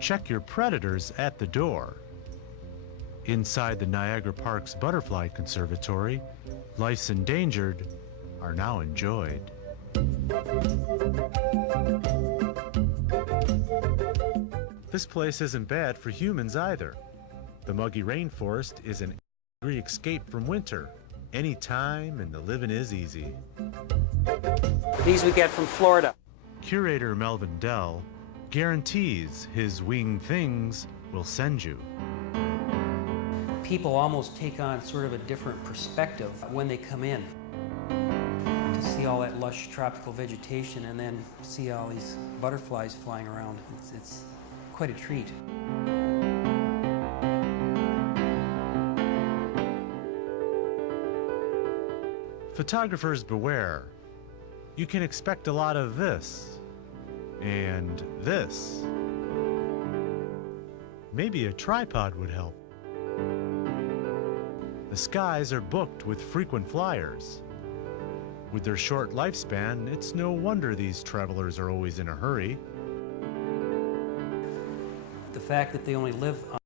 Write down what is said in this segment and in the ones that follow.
Check your predators at the door. Inside the Niagara Parks Butterfly Conservatory, life's endangered are now enjoyed. This place isn't bad for humans either. The muggy rainforest is an angry escape from winter. Anytime and the living is easy. These we get from Florida. Curator Melvin Dell guarantees his winged things will send you. People almost take on sort of a different perspective when they come in to see all that lush tropical vegetation and then see all these butterflies flying around. It's quite a treat. Photographers beware. You can expect a lot of this and this. Maybe a tripod would help. The skies are booked with frequent flyers. With their short lifespan, it's no wonder these travelers are always in a hurry. The fact that they only live on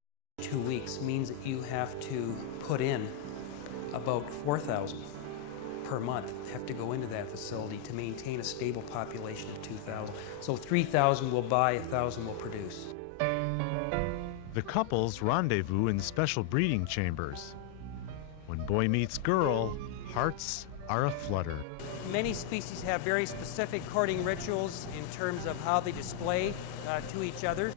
2 weeks means that you have to put in about 4,000 per month, have to go into that facility to maintain a stable population of 2,000. So 3,000 will buy, 1,000 will produce. The couples rendezvous in special breeding chambers. When boy meets girl, hearts are aflutter. Many species have very specific courting rituals in terms of how they display to each other.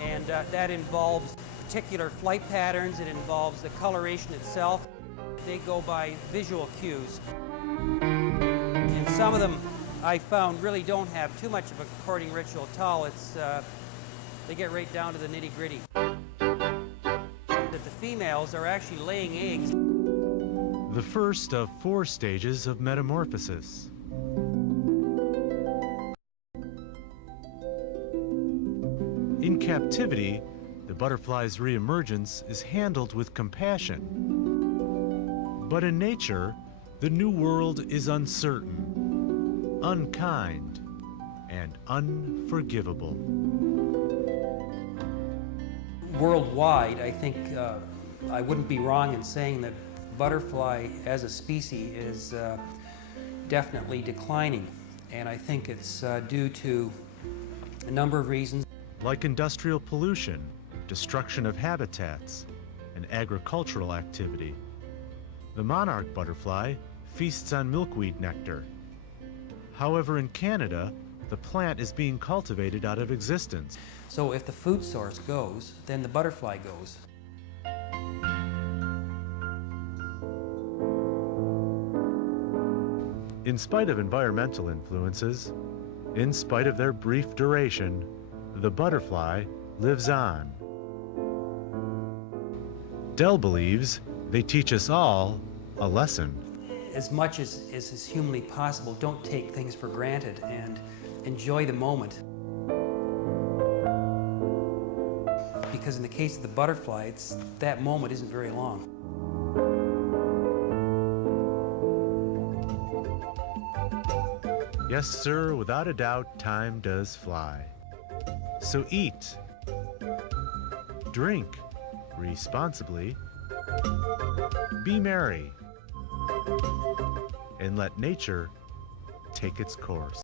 And that involves particular flight patterns, it involves the coloration itself. They go by visual cues. And some of them I found really don't have too much of a courting ritual at all. They get right down to the nitty-gritty. That the females are actually laying eggs. The first of 4 stages of metamorphosis. In captivity, the butterfly's reemergence is handled with compassion. But in nature, the new world is uncertain, unkind, and unforgivable. Worldwide, I think I wouldn't be wrong in saying that butterfly as a species is definitely declining. And I think it's due to a number of reasons. Like industrial pollution, destruction of habitats, and agricultural activity. The monarch butterfly feasts on milkweed nectar. However, in Canada, the plant is being cultivated out of existence. So if the food source goes, then the butterfly goes. In spite of environmental influences, in spite of their brief duration, the butterfly lives on. Dell believes they teach us all a lesson. As much as is humanly possible, don't take things for granted and enjoy the moment. Because in the case of the butterfly, that moment isn't very long. Yes, sir, without a doubt, time does fly. So eat, drink responsibly, be merry, and let nature take its course.